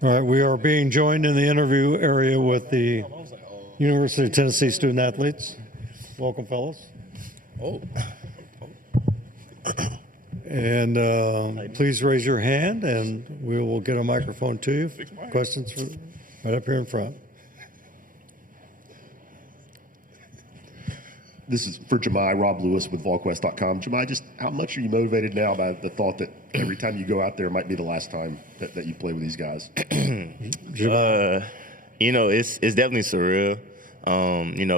All right, we are being joined in the interview area with the University of Tennessee student athletes. Welcome, fellas. Oh. And please raise your hand, and we will get a microphone to you. Questions right up here in front. This is for Jemai, Rob Lewis with VolQuest.com. Jemai, just how much are you motivated now by the thought that every time you go out there might be the last time that you play with these guys? It's definitely surreal.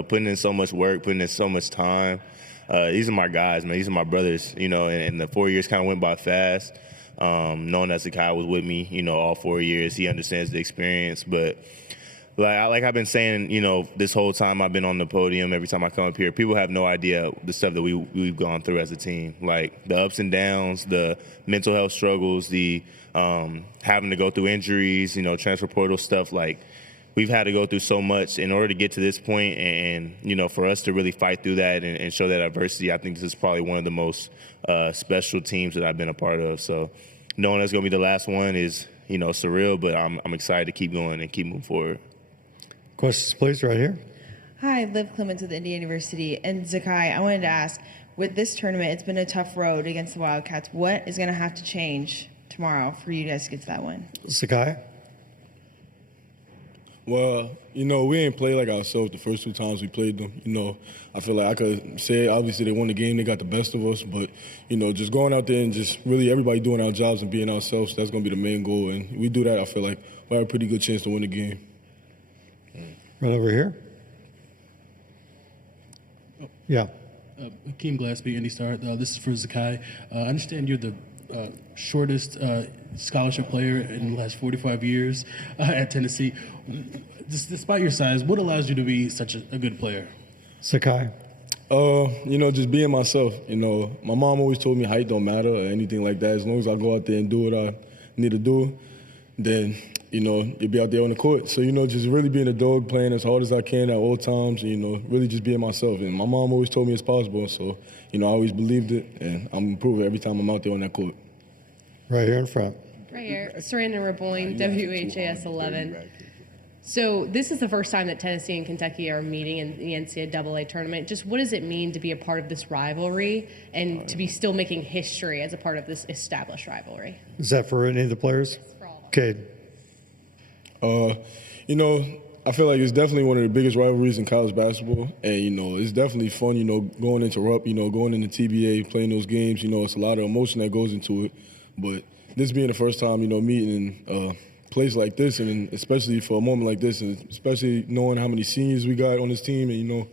Putting in so much work, putting in so much time. These are my guys, man. These are my brothers, and the 4 years kind of went by fast. Knowing that Zakai was with me, all 4 years, he understands the experience. But like I've been saying, this whole time I've been on the podium, every time I come up here, people have no idea the stuff that we've gone through as a team. Like the ups and downs, the mental health struggles, the having to go through injuries, transfer portal stuff. Like we've had to go through so much in order to get to this point, and for us to really fight through that and show that adversity, I think this is probably one of the most special teams that I've been a part of. So knowing that's going to be the last one is, surreal, but I'm excited to keep going and keep moving forward. Questions, please, right here. Hi, Liv Clements with Indiana University. And Zakai, I wanted to ask, with this tournament, it's been a tough road against the Wildcats. What is going to have to change tomorrow for you guys to get to that win? Zakai? Well, we ain't played like ourselves the first two times we played them. I feel like I could say, obviously, they won the game. They got the best of us. But, just going out there and just really everybody doing our jobs and being ourselves, that's going to be the main goal. And we do that, I feel like we have a pretty good chance to win the game. Right over here. Yeah. Akeem Glassby, Indy Star. This is for Zakai. I understand you're the shortest scholarship player in the last 45 years at Tennessee. Despite your size, what allows you to be such a good player? Zakai? Just being myself. My mom always told me height don't matter or anything like that. As long as I go out there and do what I need to do, then you'll be out there on the court. So, just really being a dog, playing as hard as I can at all times, really just being myself. And my mom always told me it's possible. So, I always believed it, and I'm improving every time I'm out there on that court. Right here in front. Right here. Saranda Raboin, WHAS 11. So this is the first time that Tennessee and Kentucky are meeting in the NCAA tournament. Just what does it mean to be a part of this rivalry and to be still making history as a part of this established rivalry? Is that for any of the players? For all of them. Cade? I feel like it's definitely one of the biggest rivalries in college basketball. And, it's definitely fun, going into Rupp, going into TBA, playing those games. It's a lot of emotion that goes into it. But this being the first time, meeting in a place like this, and especially for a moment like this, and especially knowing how many seniors we got on this team and,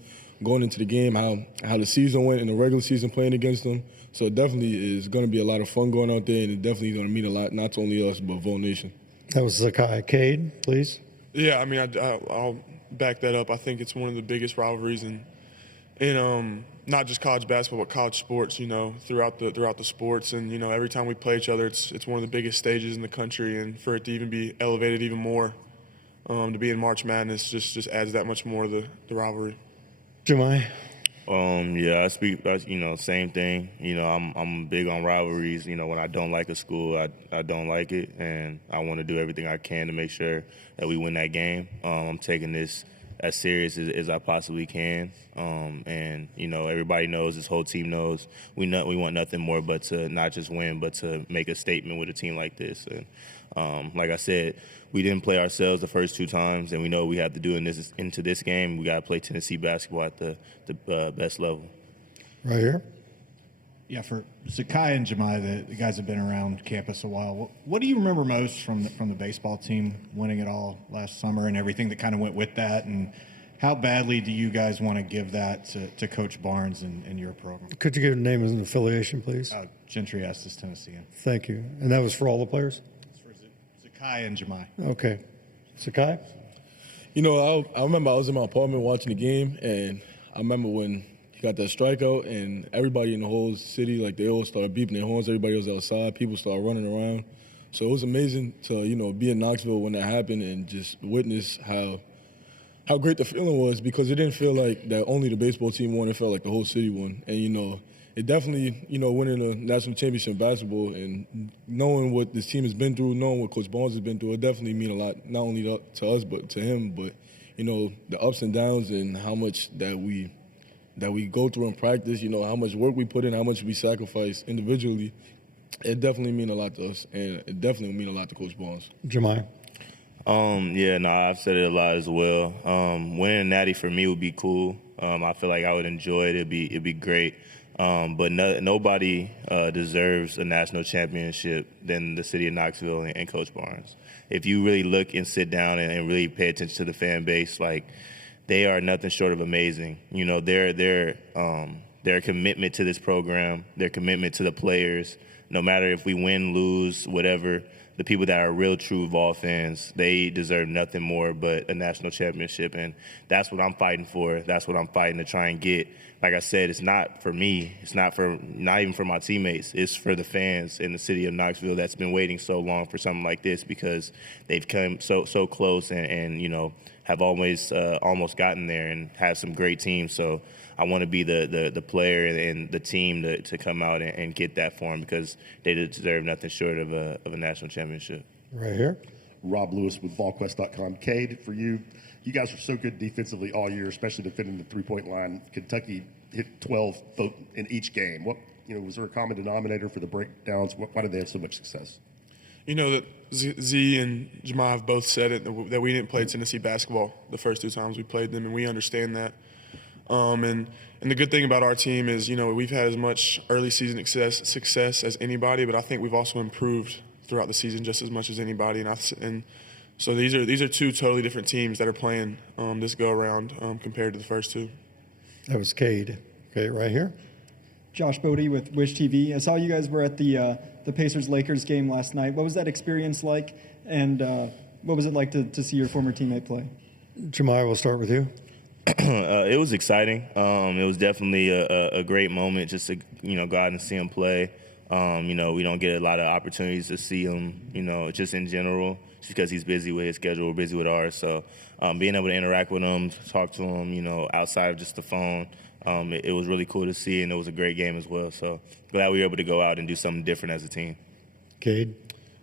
going into the game, how the season went in the regular season playing against them. So it definitely is going to be a lot of fun going out there, and it definitely going to mean a lot, not only us, but Vol Nation. That was Zakai. Cade, please. Yeah, I'll back that up. I think it's one of the biggest rivalries in not just college basketball, but college sports. Throughout the sports, and every time we play each other, it's one of the biggest stages in the country, and for it to even be elevated even more, to be in March Madness just adds that much more to the rivalry. Jemai? I speak, same thing. I'm big on rivalries. When I don't like a school, I don't like it, and I want to do everything I can to make sure that we win that game. I'm taking this as serious as I possibly can, and everybody knows, this whole team knows, we want nothing more but to not just win, but to make a statement with a team like this. And like I said, we didn't play ourselves the first two times, and we know we have to do into this game. We got to play Tennessee basketball at the best level. Right here. Yeah, for Zakai and Jemai, the guys have been around campus a while. What do you remember most from the baseball team winning it all last summer and everything that kind of went with that? And how badly do you guys want to give that to Coach Barnes and your program? Could you give a name and affiliation, please? Gentry Estes, Tennessean. Thank you. And that was for all the players? It's for Zakai and Jemai. Okay. Zakai? I remember I was in my apartment watching the game, and I remember when he got that strikeout, and everybody in the whole city, like, they all started beeping their horns. Everybody was outside. People started running around. So it was amazing to, be in Knoxville when that happened and just witness how great the feeling was, because it didn't feel like that only the baseball team won. It felt like the whole city won. And, it definitely, winning a national championship in basketball and knowing what this team has been through, knowing what Coach Barnes has been through, it definitely mean a lot, not only to us but to him. But the ups and downs and how much that we go through in practice, how much work we put in, how much we sacrifice individually, it definitely mean a lot to us, and it definitely mean a lot to Coach Barnes. Jemai? I've said it a lot as well. Winning a natty for me would be cool. I feel like I would enjoy it. It'd be great. But nobody deserves a national championship than the city of Knoxville and Coach Barnes. If you really look and sit down and really pay attention to the fan base, like, they are nothing short of amazing. Their commitment to this program, their commitment to the players, no matter if we win, lose, whatever, the people that are real, true Vol fans, they deserve nothing more but a national championship. And that's what I'm fighting for. That's what I'm fighting to try and get. Like I said, it's not for me. It's not even for my teammates. It's for the fans in the city of Knoxville that's been waiting so long for something like this, because they've come so close and have always almost gotten there and have some great teams. So I want to be the player and the team to come out and get that for them, because they deserve nothing short of a national championship. Right here. Rob Lewis with VolQuest.com. Cade, for you guys are so good defensively all year, especially defending the three-point line. Kentucky hit 12 in each game. Was there a common denominator for the breakdowns? Why did they have so much success? That Z and Jemai have both said it, that we didn't play Tennessee basketball the first 2 times we played them, and we understand that. And the good thing about our team is, we've had as much early season success as anybody, but I think we've also improved throughout the season just as much as anybody. And so these are 2 totally different teams that are playing this go around compared to the first 2. That was Cade. Okay, right here. Josh Bodie with Wish TV. I saw you guys were at the Pacers-Lakers game last night. What was that experience like, and what was it like to see your former teammate play? Jemai, we'll start with you. It was exciting. It was definitely a great moment just to go out and see him play. We don't get a lot of opportunities to see him, just in general, just because he's busy with his schedule, we're busy with ours. So being able to interact with him, talk to him, outside of just the phone, it was really cool to see, and it was a great game as well. So glad we were able to go out and do something different as a team. Cade?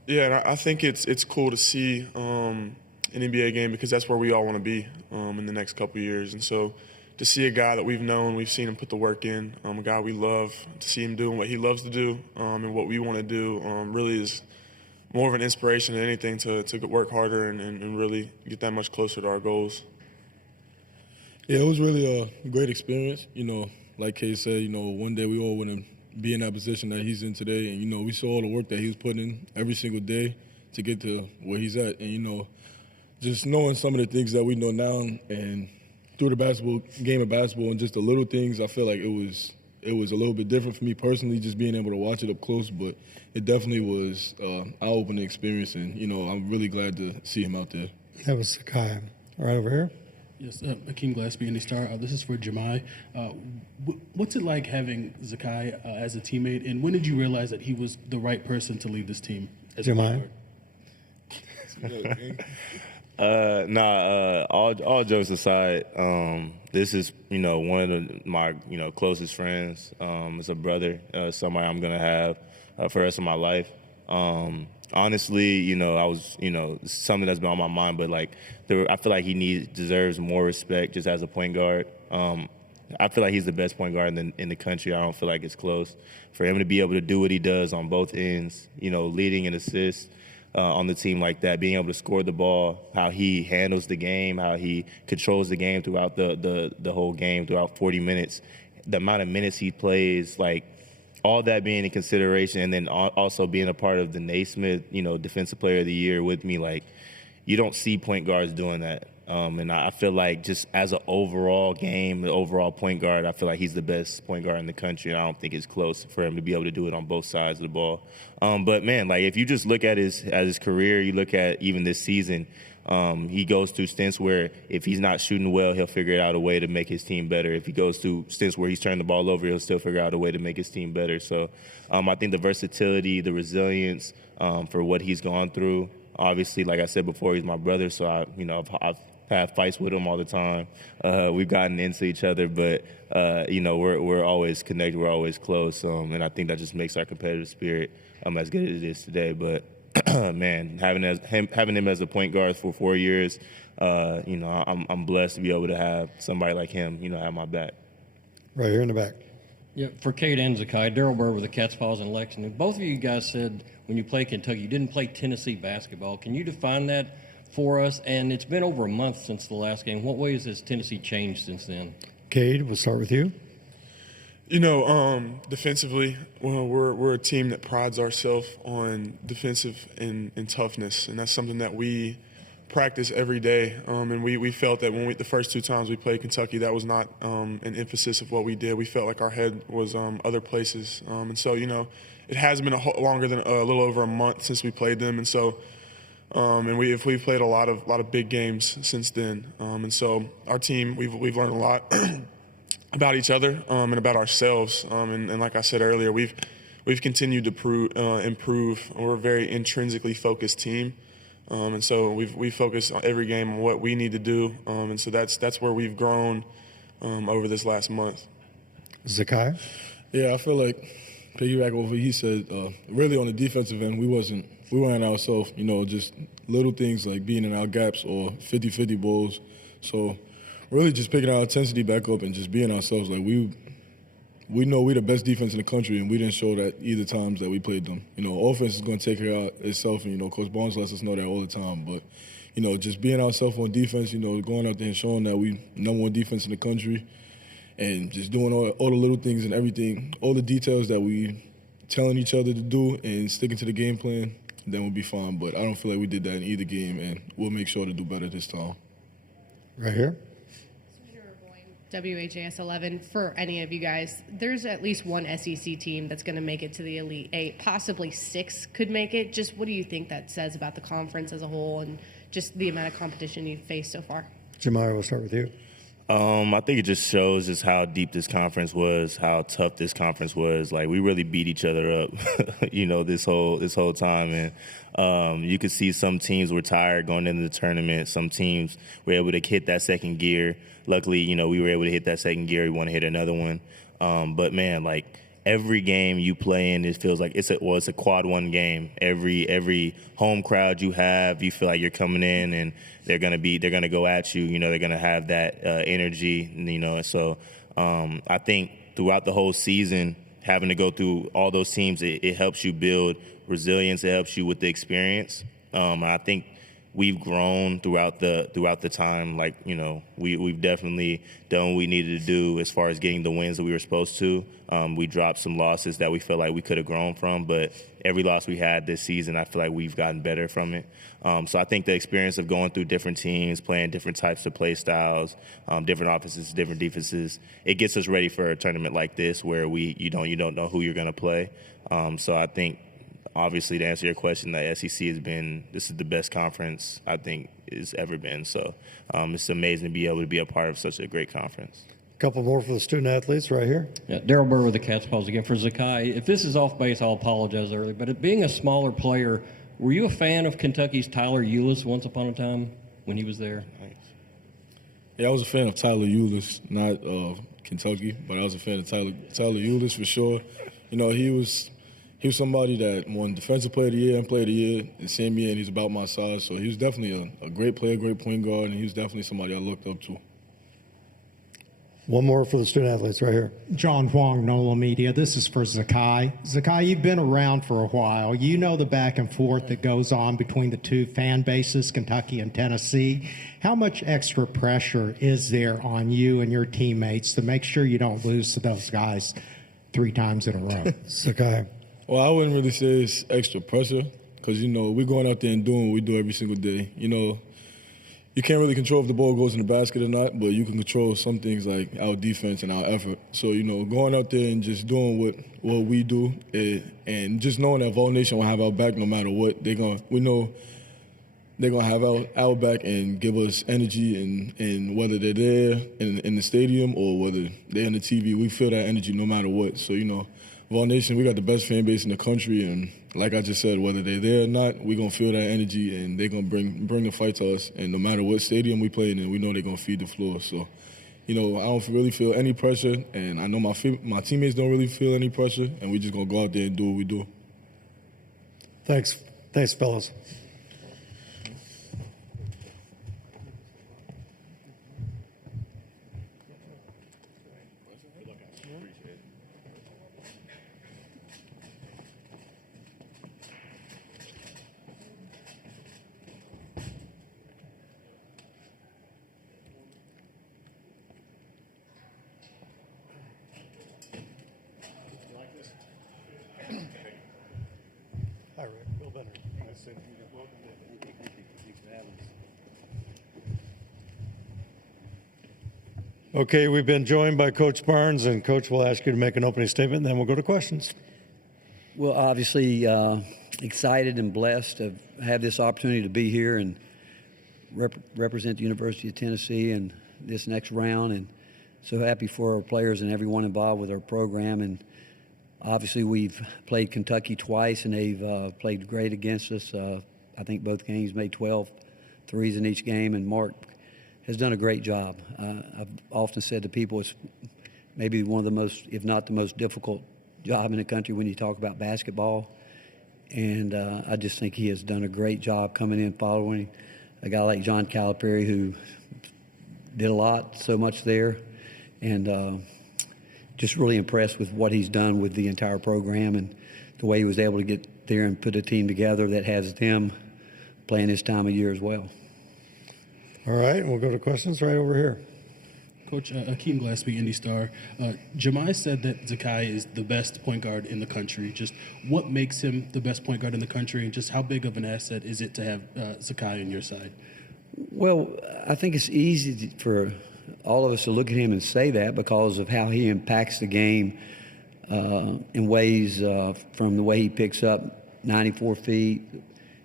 Yeah, and I think it's cool to see an NBA game, because that's where we all want to be in the next couple of years. And so to see a guy that we've known, we've seen him put the work in, a guy we love, to see him doing what he loves to do and what we want to do really is more of an inspiration than anything to work harder and really get that much closer to our goals. Yeah, it was really a great experience. Like Kay said, one day we all want to be in that position that he's in today. And, we saw all the work that he was putting in every single day to get to where he's at. And, just knowing some of the things that we know now and through the game of basketball and just the little things, I feel like it was a little bit different for me personally, just being able to watch it up close. But it definitely was an eye-opening experience. And, I'm really glad to see him out there. That was Sakai. Right over here. Yes, Akeem Gillespie, Indy Star. This is for Jemai. What's it like having Zakai as a teammate, and when did you realize that he was the right person to lead this team? Jemai? All jokes aside, this is, one of my, closest friends. It's a brother, somebody I'm going to have for the rest of my life. Honestly, I was, something that's been on my mind, but I feel like he deserves more respect just as a point guard. I feel like he's the best point guard in the country. I don't feel like it's close. For him to be able to do what he does on both ends, leading and assist on the team like that, being able to score the ball, how he handles the game, how he controls the game throughout the whole game, throughout 40 minutes, the amount of minutes he plays, all that being in consideration, and then also being a part of the Naismith, Defensive Player of the Year with me, you don't see point guards doing that. And I feel like just as an overall game, the overall point guard, I feel like he's the best point guard in the country. I don't think it's close for him to be able to do it on both sides of the ball. But man, if you just look at his career, you look at even this season, he goes through stints where if he's not shooting well, he'll figure out a way to make his team better. If he goes through stints where he's turning the ball over, he'll still figure out a way to make his team better. So I think the versatility, the resilience for what he's gone through, obviously, like I said before, he's my brother, so I've have fights with him all the time. We've gotten into each other, but we're always connected. We're always close, and I think that just makes our competitive spirit as good as it is today. But man, having him as a point guard for 4 years, I'm blessed to be able to have somebody like him, have my back. Right here in the back. Yeah, for Cade and Zakai, Daryl Burr with the Cats Paws in Lexington. Both of you guys said when you played Kentucky, you didn't play Tennessee basketball. Can you define that for us? And it's been over a month since the last game. What ways has Tennessee changed since then? Cade, we'll start with you. Defensively, we're a team that prides ourselves on defensive and toughness, and that's something that we practice every day. And we felt that when the first 2 times we played Kentucky, that was not an emphasis of what we did. We felt like our head was other places. And so, it has been longer than a little over a month since we played them. And so, we've played a lot of big games since then. And so our team, we've learned a lot about each other and about ourselves. And like I said earlier, we've continued to improve. We're a very intrinsically focused team. And so we focus on every game on what we need to do. And so that's where we've grown over this last month. Zakai? Yeah, I feel like, piggyback over what he said, really on the defensive end, we weren't ourselves, just little things like being in our gaps or 50-50 balls. So really just picking our intensity back up and just being ourselves. Like we know we're the best defense in the country, and we didn't show that either times that we played them. Offense is going to take care of itself, and, Coach Barnes lets us know that all the time. But, just being ourselves on defense, going out there and showing that we number 1 defense in the country and just doing all the little things and everything, all the details that we telling each other to do and sticking to the game plan, then we'll be fine. But I don't feel like we did that in either game, and we'll make sure to do better this time. Right here. WHAS 11, for any of you guys, there's at least one SEC team that's going to make it to the Elite 8, possibly 6 could make it. Just what do you think that says about the conference as a whole and just the amount of competition you've faced so far? Jemiah, we'll start with you. I think it just shows just how deep this conference was, how tough this conference was. Like, we really beat each other up, this whole time. And you could see some teams were tired going into the tournament. Some teams were able to hit that second gear. Luckily, we were able to hit that second gear. We want to hit another one. But man, like, every game you play in, it feels like it's a quad 1 game. Every home crowd you have, you feel like you're coming in and they're gonna go at you. They're gonna have that energy. And so I think throughout the whole season, having to go through all those teams, it helps you build resilience. It helps you with the experience. I think we've grown throughout the time. Like, we've definitely done what we needed to do as far as getting the wins that we were supposed to. We dropped some losses that we felt like we could have grown from, but every loss we had this season, I feel like we've gotten better from it. So I think the experience of going through different teams, playing different types of play styles, different offenses, different defenses, it gets us ready for a tournament like this where you don't know who you're going to play. So I think, obviously, to answer your question, the SEC this is the best conference I think it's ever been. So it's amazing to be able to be a part of such a great conference. A couple more for the student athletes right here. Yeah, Daryl Burr with the Cats Paws again. For Zakai, if this is off base, I'll apologize early, but being a smaller player, were you a fan of Kentucky's Tyler Ulis once upon a time when he was there? Yeah, I was a fan of Tyler Ulis, not Kentucky, but I was a fan of Tyler Ulis for sure. He was somebody that won Defensive Player of the Year and Player of the Year the same year, and he's about my size. So he was definitely a great player, great point guard, and he was definitely somebody I looked up to. One more for the student athletes right here. John Huang, NOLA Media. This is for Zakai. Zakai, you've been around for a while. You know the back and forth that goes on between the two fan bases, Kentucky and Tennessee. How much extra pressure is there on you and your teammates to make sure you don't lose to those guys 3 times in a row? Zakai. Well, I wouldn't really say it's extra pressure because, we're going out there and doing what we do every single day. You can't really control if the ball goes in the basket or not, but you can control some things like our defense and our effort. So, going out there and just doing what we do and just knowing that Vol Nation will have our back no matter what, we know they're going to have our back and give us energy, and whether they're there in the stadium or whether they're in the TV, we feel that energy no matter what. So, Vol Nation, we got the best fan base in the country, and like I just said, whether they're there or not, we're going to feel that energy, and they're going to bring the fight to us. And no matter what stadium we play in, we know they're going to feed the floor. So, I don't really feel any pressure, and I know my teammates don't really feel any pressure, and we're just going to go out there and do what we do. Thanks, fellas. Hi, Rick. Bill Benner. Okay, we've been joined by Coach Barnes, and Coach will ask you to make an opening statement, and then we'll go to questions. Well, obviously, excited and blessed to have this opportunity to be here and represent the University of Tennessee in this next round, and so happy for our players and everyone involved with our program. And obviously, we've played Kentucky twice, and they've played great against us. I think both games made 12 threes in each game, and Mark has done a great job. I've often said to people it's maybe one of the most, if not the most difficult job in the country when you talk about basketball. And I just think he has done a great job coming in, following a guy like John Calipari, who did a lot, so much there. And just really impressed with what he's done with the entire program and the way he was able to get there and put a team together that has them playing this time of year as well. All right, we'll go to questions right over here. Coach, Akeem Glaspie, Indy Star. Jahmai said that Zakai is the best point guard in the country. Just what makes him the best point guard in the country, and just how big of an asset is it to have Zakai on your side? Well, I think it's easy for all of us to look at him and say that because of how he impacts the game in ways from the way he picks up 94 feet,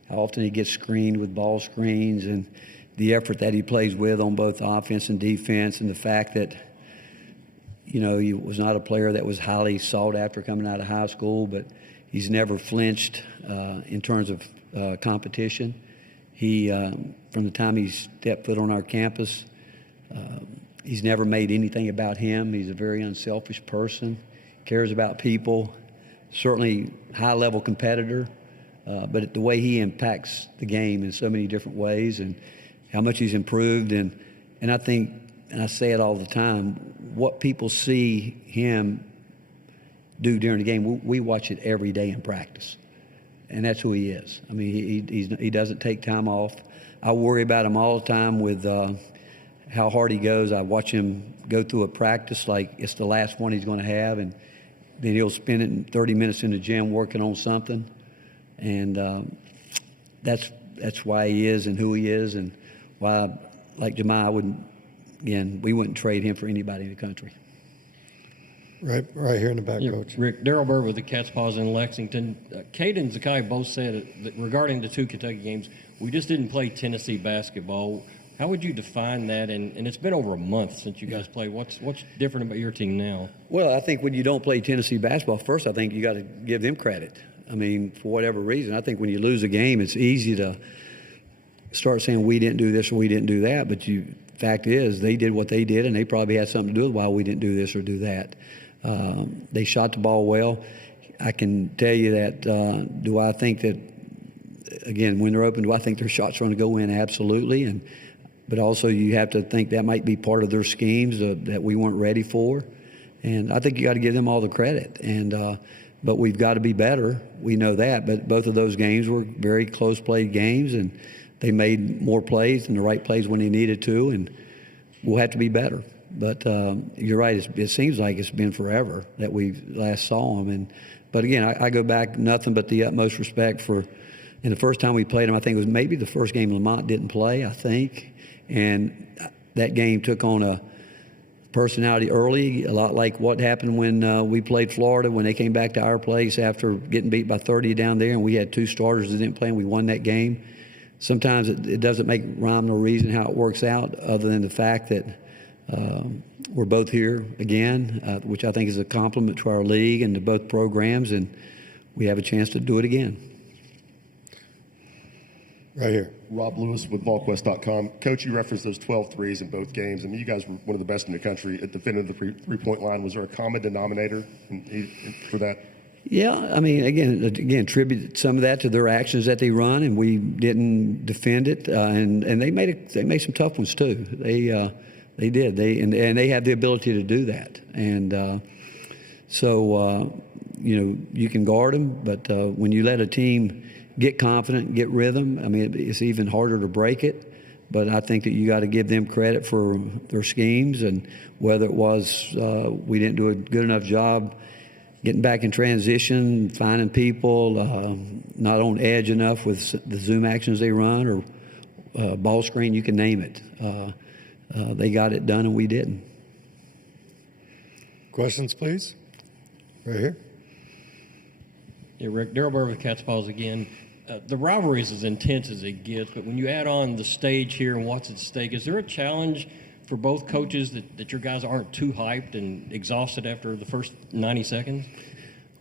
how often he gets screened with ball screens, and the effort that he plays with on both offense and defense, and the fact that, he was not a player that was highly sought after coming out of high school, but he's never flinched in terms of competition. He, from the time he stepped foot on our campus, he's never made anything about him. He's a very unselfish person, cares about people, certainly high-level competitor, but the way he impacts the game in so many different ways and how much he's improved. And I think, and I say it all the time, what people see him do during the game, we watch it every day in practice. And that's who he is. I mean, he doesn't take time off. I worry about him all the time with how hard he goes. I watch him go through a practice like it's the last one he's going to have, and then he'll spend it in 30 minutes in the gym working on something. And that's why he is and who he is, and why, like Jahmai, we wouldn't trade him for anybody in the country. Right here in the back, Coach. Rick, Darryl Bird with the Cats Paws in Lexington. Cade and Zakai both said that regarding the two Kentucky games, we just didn't play Tennessee basketball. How would you define that? And it's been over a month since you guys played. What's different about your team now? Well, I think when you don't play Tennessee basketball, first I think you got to give them credit. I mean, for whatever reason, I think when you lose a game, it's easy to start saying we didn't do this or we didn't do that. But fact is, they did what they did, and they probably had something to do with why we didn't do this or do that. They shot the ball well. I can tell you that, do I think that, again, when they're open, do I think their shots are going to go in? Absolutely. But also you have to think that might be part of their schemes that we weren't ready for. And I think you got to give them all the credit. But we've got to be better. We know that. But both of those games were very close played games, and they made more plays and the right plays when they needed to, and we'll have to be better. But you're right. It seems like it's been forever that we last saw them. But again, I go back nothing but the utmost respect for. And the first time we played them, I think it was maybe the first game Lamont didn't play. I think, and that game took on a personality early, a lot like what happened when we played Florida when they came back to our place after getting beat by 30 down there, and we had two starters that didn't play, and we won that game. Sometimes it doesn't make rhyme nor reason how it works out, other than the fact that we're both here again, which I think is a compliment to our league and to both programs, and we have a chance to do it again. Right here. Rob Lewis with VolQuest.com. Coach, you referenced those 12 threes in both games. I mean, you guys were one of the best in the country at defending the three-point line. Was there a common denominator for that? Yeah, I mean, again, attribute some of that to their actions that they run, and we didn't defend it, and they made some tough ones too. They did. And they have the ability to do that, and so you can guard them, but when you let a team get confident, get rhythm, I mean, it's even harder to break it. But I think that you got to give them credit for their schemes, and whether it was we didn't do a good enough job getting back in transition, finding people, not on edge enough with the zoom actions they run, or ball screen, you can name it. They got it done and we didn't. Questions, please? Right here. Yeah, Rick, Daryl Burr with Cats Paws again. The rivalry is as intense as it gets, but when you add on the stage here and what's at stake, is there a challenge for both coaches that your guys aren't too hyped and exhausted after the first 90 seconds?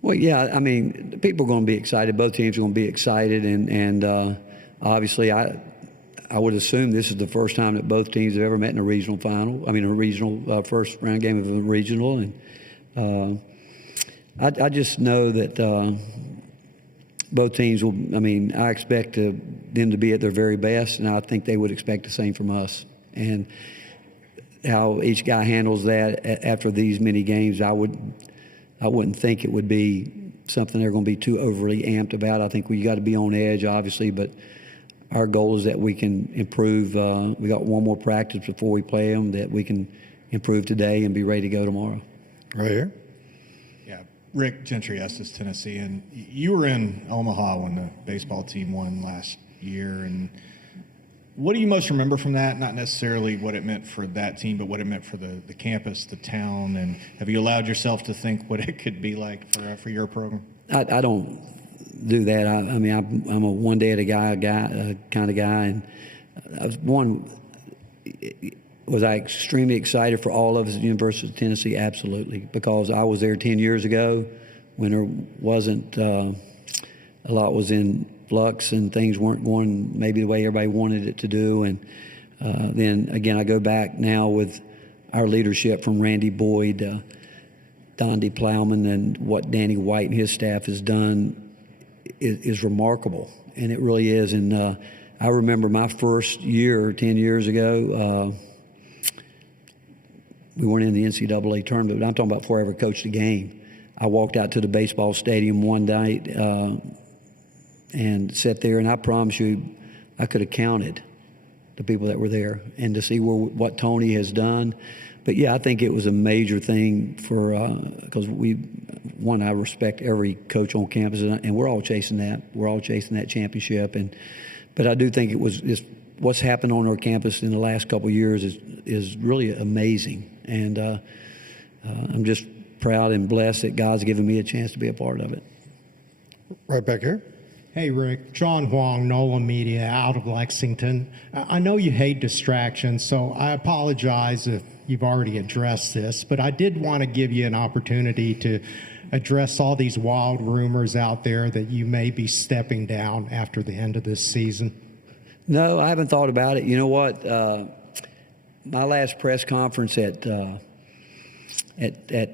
Well, yeah, I mean, people are going to be excited. Both teams are going to be excited, and obviously I would assume this is the first time that both teams have ever met in a regional final. I mean, a regional first round game of a regional, and I just know that both teams will. I mean, I expect them to be at their very best, and I think they would expect the same from us. And how each guy handles that after these many games, I wouldn't think it would be something they're going to be too overly amped about. I think we got to be on edge, obviously, but our goal is that we can improve. We got one more practice before we play them, that we can improve today and be ready to go tomorrow. Right here. Yeah, Rick Gentry, Estes, Tennessee, and you were in Omaha when the baseball team won last year, and what do you most remember from that? Not necessarily what it meant for that team, but what it meant for the campus, the town, and have you allowed yourself to think what it could be like for your program? I don't do that. I mean, I'm a one day at a guy kind of guy, and was I extremely excited for all of us at the University of Tennessee? Absolutely, because I was there 10 years ago when there wasn't a lot was in flux and things weren't going maybe the way everybody wanted it to do. And then again, I go back now with our leadership from Randy Boyd, Donde Plowman, and what Danny White and his staff has done is remarkable, and it really is. And I remember my first year 10 years ago, we weren't in the NCAA tournament, but I'm talking about before I ever coached a game. I walked out to the baseball stadium one night and sat there, and I promise you, I could have counted the people that were there, and to see what Tony has done. But yeah, I think it was a major thing for because I respect every coach on campus, and we're all chasing that. We're all chasing that championship, but I do think what's happened on our campus in the last couple of years is really amazing, and I'm just proud and blessed that God's given me a chance to be a part of it. Right back here. Hey, Rick. John Huang, NOLA Media, out of Lexington. I know you hate distractions, so I apologize if you've already addressed this, but I did want to give you an opportunity to address all these wild rumors out there that you may be stepping down after the end of this season. No, I haven't thought about it. You know what? My last press conference at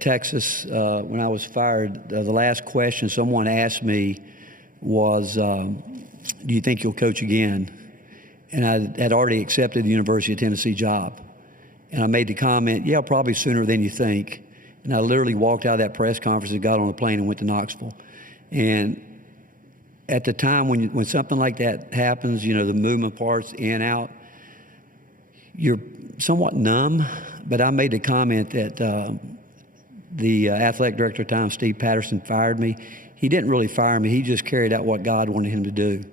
Texas when I was fired, the last question someone asked me was, do you think you'll coach again? And I had already accepted the University of Tennessee job. And I made the comment, yeah, probably sooner than you think. And I literally walked out of that press conference and got on a plane and went to Knoxville. And at the time when something like that happens, the movement parts in, out, you're somewhat numb. But I made the comment that the athletic director at the time, Steve Patterson, fired me. He didn't really fire me. He just carried out what God wanted him to do.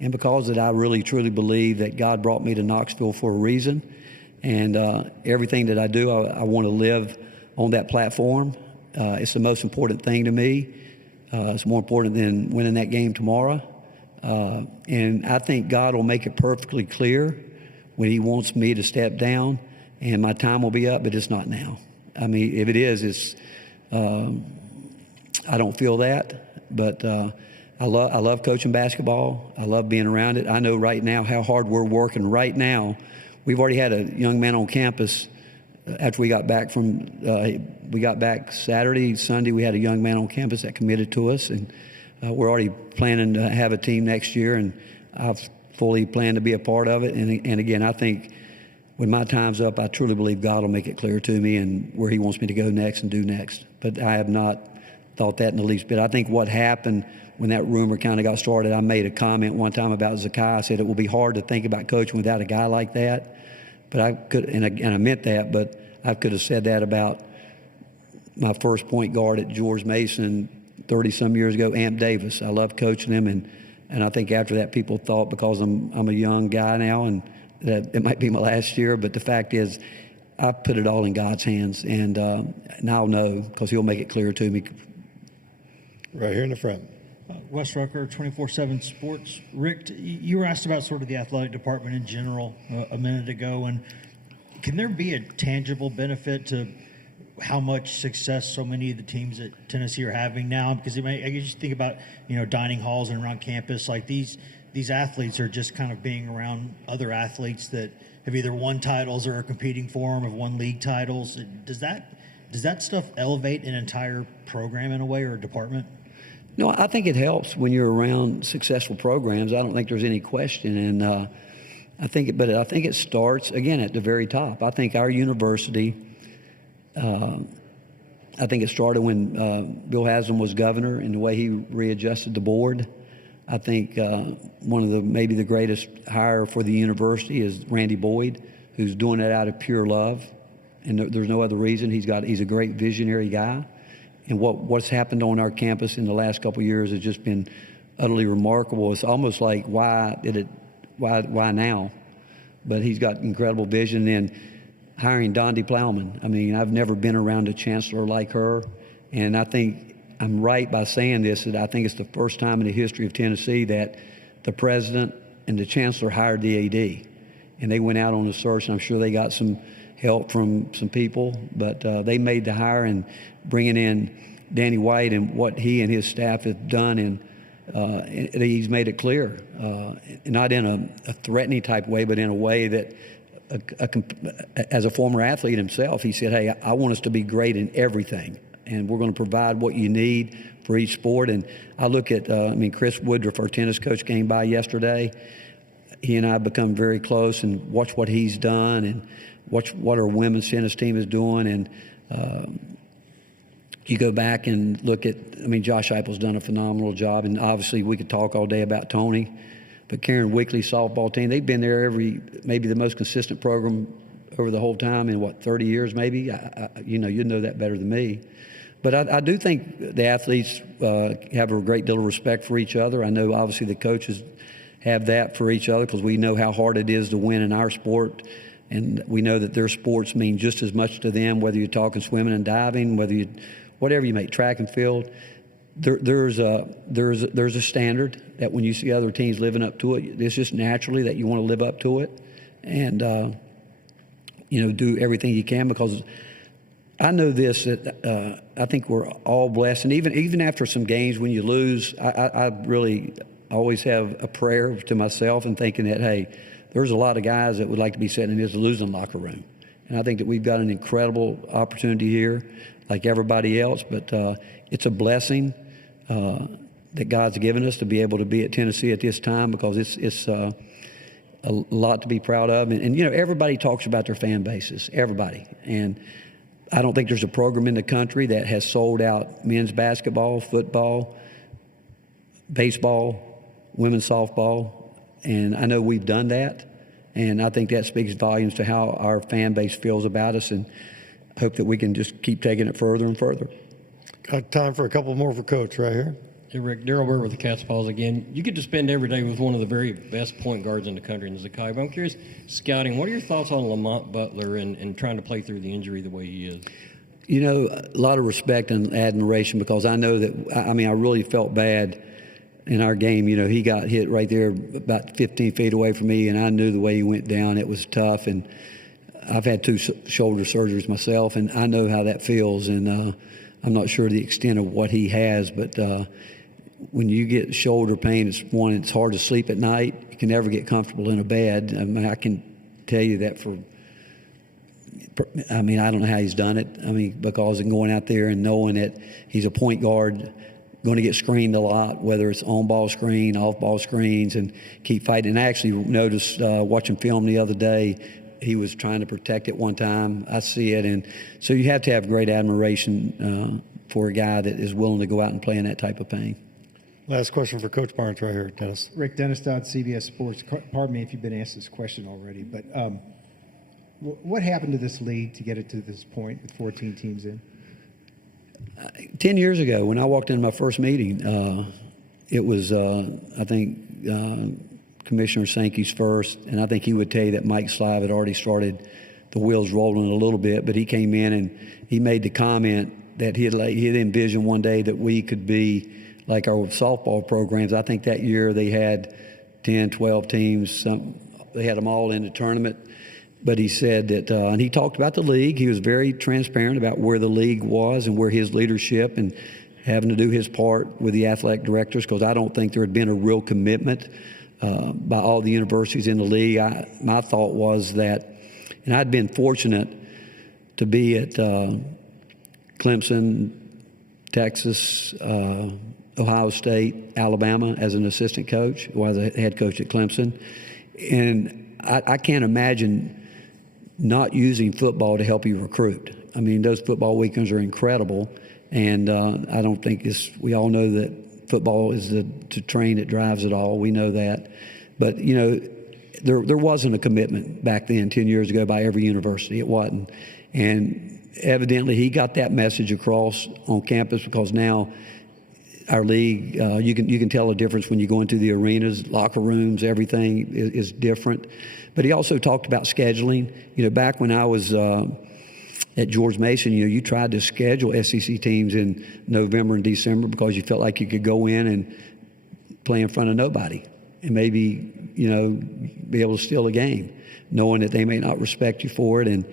And because of that, I really, truly believe that God brought me to Knoxville for a reason. And everything that I do, I want to live on that platform. It's the most important thing to me. It's more important than winning that game tomorrow. And I think God will make it perfectly clear when he wants me to step down. and my time will be up, but it's not now. I mean, if it is, it's I don't feel that, but I love coaching basketball. I love being around it. I know right now how hard we're working right now. We've already had a young man on campus after we got back Saturday, Sunday. We had a young man on campus that committed to us, and we're already planning to have a team next year, and I've fully planned to be a part of it. And again, I think when my time's up, I truly believe God will make it clear to me and where He wants me to go next and do next. But I have not thought that in the least bit. I think what happened when that rumor kind of got started, I made a comment one time about Zakai. I said it will be hard to think about coaching without a guy like that. But I could, and I meant that, but I could have said that about my first point guard at George Mason 30-some years ago, Amp Davis. I loved coaching him, and I think after that people thought because I'm a young guy now and that it might be my last year, but the fact is I put it all in God's hands, and I'll know because He'll make it clear to me. Right here in the front. Wes Rucker, 24/7 Sports. Rick, you were asked about sort of the athletic department in general a minute ago, and can there be a tangible benefit to how much success so many of the teams at Tennessee are having now? Because I guess you think about dining halls and around campus, like these athletes are just kind of being around other athletes that have either won titles or are competing for them, have won league titles. Does that stuff elevate an entire program in a way or a department? No, I think it helps when you're around successful programs. I don't think there's any question, and I think it starts again at the very top. I think our university. I think it started when Bill Haslam was governor and the way he readjusted the board. I think one of maybe the greatest hire for the university is Randy Boyd, who's doing it out of pure love, and there's no other reason. He's a great visionary guy. And what's happened on our campus in the last couple of years has just been utterly remarkable. It's almost like why now? But he's got incredible vision. And hiring Dondi Plowman, I mean, I've never been around a chancellor like her. And I think I'm right by saying this, that I think it's the first time in the history of Tennessee that the president and the chancellor hired the AD. And they went out on a search, and I'm sure they got some help from some people, but they made the hire, and bringing in Danny White and what he and his staff have done, and he's made it clear, not in a threatening type way, but in a way that, as a former athlete himself, he said, hey, I want us to be great in everything, and we're going to provide what you need for each sport. And I look at, Chris Woodruff, our tennis coach, came by yesterday. He and I have become very close, and watch what he's done and watch what our women's tennis team is doing. And you go back and look at, Josh Heupel's done a phenomenal job, and obviously we could talk all day about Tony, but Karen Weekly's softball team, they've been there maybe the most consistent program over the whole time in 30 years maybe. You'd know that better than me. But I do think the athletes have a great deal of respect for each other. I know obviously the coaches have that for each other because we know how hard it is to win in our sport, and we know that their sports mean just as much to them, whether you're talking swimming and diving, whatever you make, track and field. There's a standard that when you see other teams living up to it, it's just naturally that you want to live up to it, and do everything you can, because I know this, that I think we're all blessed, and even after some games when you lose, I really always have a prayer to myself and thinking that, hey, there's a lot of guys that would like to be sitting in this losing locker room. And I think that we've got an incredible opportunity here, like everybody else, but it's a blessing that God's given us to be able to be at Tennessee at this time, because it's a lot to be proud of. And everybody talks about their fan bases, everybody. And I don't think there's a program in the country that has sold out men's basketball, football, baseball, women's softball, and I know we've done that, and I think that speaks volumes to how our fan base feels about us, and hope that we can just keep taking it further and further. Got time for a couple more for Coach right here. Hey, Rick, Darryl Burr with the Cats Paws again. You get to spend every day with one of the very best point guards in the country, in Zakai. But I'm curious, scouting, what are your thoughts on Lamont Butler and trying to play through the injury the way he is? A lot of respect and admiration, because I know that, I really felt bad in our game. He got hit right there about 15 feet away from me, and I knew the way he went down. It was tough, and I've had 2 shoulder surgeries myself, and I know how that feels. And I'm not sure the extent of what he has, but when you get shoulder pain, it's hard to sleep at night. You can never get comfortable in a bed. I mean, I can tell you that I don't know how he's done it. I mean, because of going out there and knowing that he's a point guard, going to get screened a lot, whether it's on-ball screen, off-ball screens, and keep fighting. And I actually noticed watching film the other day, he was trying to protect it one time. I see it. And so you have to have great admiration for a guy that is willing to go out and play in that type of pain. Last question for Coach Barnes right here, Dennis. Rick Dennis, CBS Sports. Pardon me if you've been asked this question already, but what happened to this league to get it to this point with 14 teams in? 10 years ago, when I walked into my first meeting, it was, I think, Commissioner Sankey's first, and I think he would tell you that Mike Slive had already started the wheels rolling a little bit, but he came in and he made the comment that he had envisioned one day that we could be like our softball programs. I think that year they had 10, 12 teams. They had them all in the tournament. But he said that, and he talked about the league. He was very transparent about where the league was and where his leadership and having to do his part with the athletic directors, because I don't think there had been a real commitment by all the universities in the league. My thought was that, and I'd been fortunate to be at Clemson, Texas, Ohio State, Alabama as an assistant coach, or as a head coach at Clemson. And I can't imagine not using football to help you recruit. I mean, those football weekends are incredible. And I don't think we all know that football is the train that drives it all. We know that. But, you know, there wasn't a commitment back then, 10 years ago, by every university. It wasn't. And evidently he got that message across on campus, because now our league, you can tell a difference when you go into the arenas, locker rooms, everything is different. But he also talked about scheduling. You know, back when I was at George Mason, you know, you tried to schedule SEC teams in November and December because you felt like you could go in and play in front of nobody and maybe, you know, be able to steal a game, knowing that they may not respect you for it. And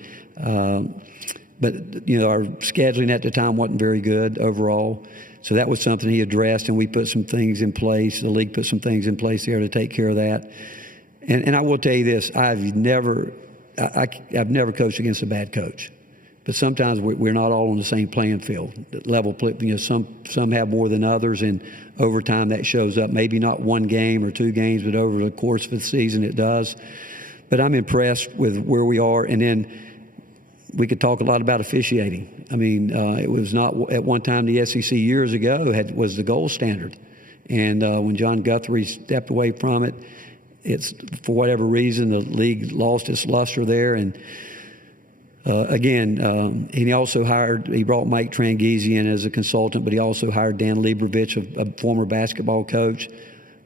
but, you know, our scheduling at the time wasn't very good overall. So that was something he addressed, and we put some things in place. The league put some things in place there to take care of that. And I will tell you this: I've never coached against a bad coach, but sometimes we're not all on the same playing field. Level, you know, some have more than others, and over time that shows up. Maybe not one game or 2 games, but over the course of the season it does. But I'm impressed with where we are, and then we could talk a lot about officiating. I mean, it was not at one time the SEC years ago was the gold standard, and when John Guthrie stepped away from it, it's for whatever reason the league lost its luster there. And again, he also brought Mike Tranghese in as a consultant, but he also hired Dan Leibovich, a former basketball coach,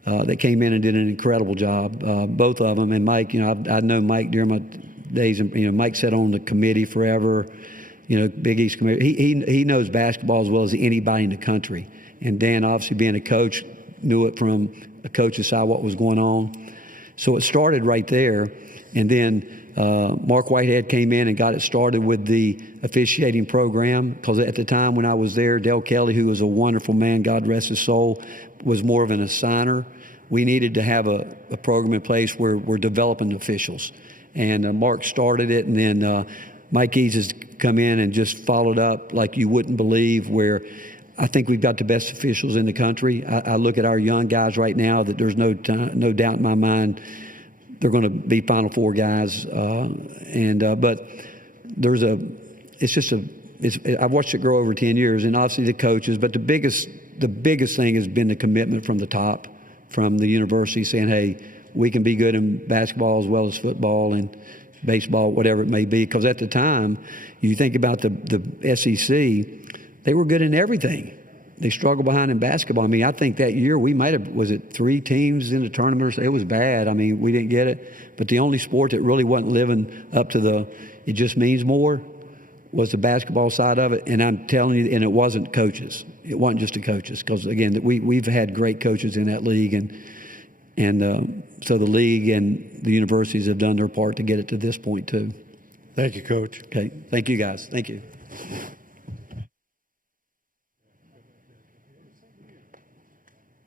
that came in and did an incredible job. Both of them, and Mike, you know, I've known Mike during my days, and you know, Mike sat on the committee forever, you know, Big East committee. He knows basketball as well as anybody in the country. And Dan, obviously being a coach, knew it from a coach's side what was going on. So it started right there, and then Mark Whitehead came in and got it started with the officiating program, because at the time when I was there, Dale Kelly, who was a wonderful man, God rest his soul, was more of an assigner. We needed to have a program in place where we're developing officials. And Mark started it, and then Mike Eads has come in and just followed up like you wouldn't believe, where I think we've got the best officials in the country. I look at our young guys right now that there's no doubt in my mind they're going to be Final Four guys. But I've watched it grow over 10 years, and obviously the coaches. But the biggest thing has been the commitment from the top, from the university, saying, hey, we can be good in basketball as well as football and baseball, whatever it may be. Because at the time, you think about the SEC, they were good in everything. They struggled behind in basketball. I mean, I think that year we might have, was it 3 teams in the tournament? It was bad. I mean, we didn't get it. But the only sport that really wasn't living up to it just means more was the basketball side of it. And I'm telling you, and it wasn't coaches. It wasn't just the coaches. Because, again, we've had great coaches in that league. And so the league and the universities have done their part to get it to this point, too. Thank you, Coach. Okay. Thank you, guys. Thank you.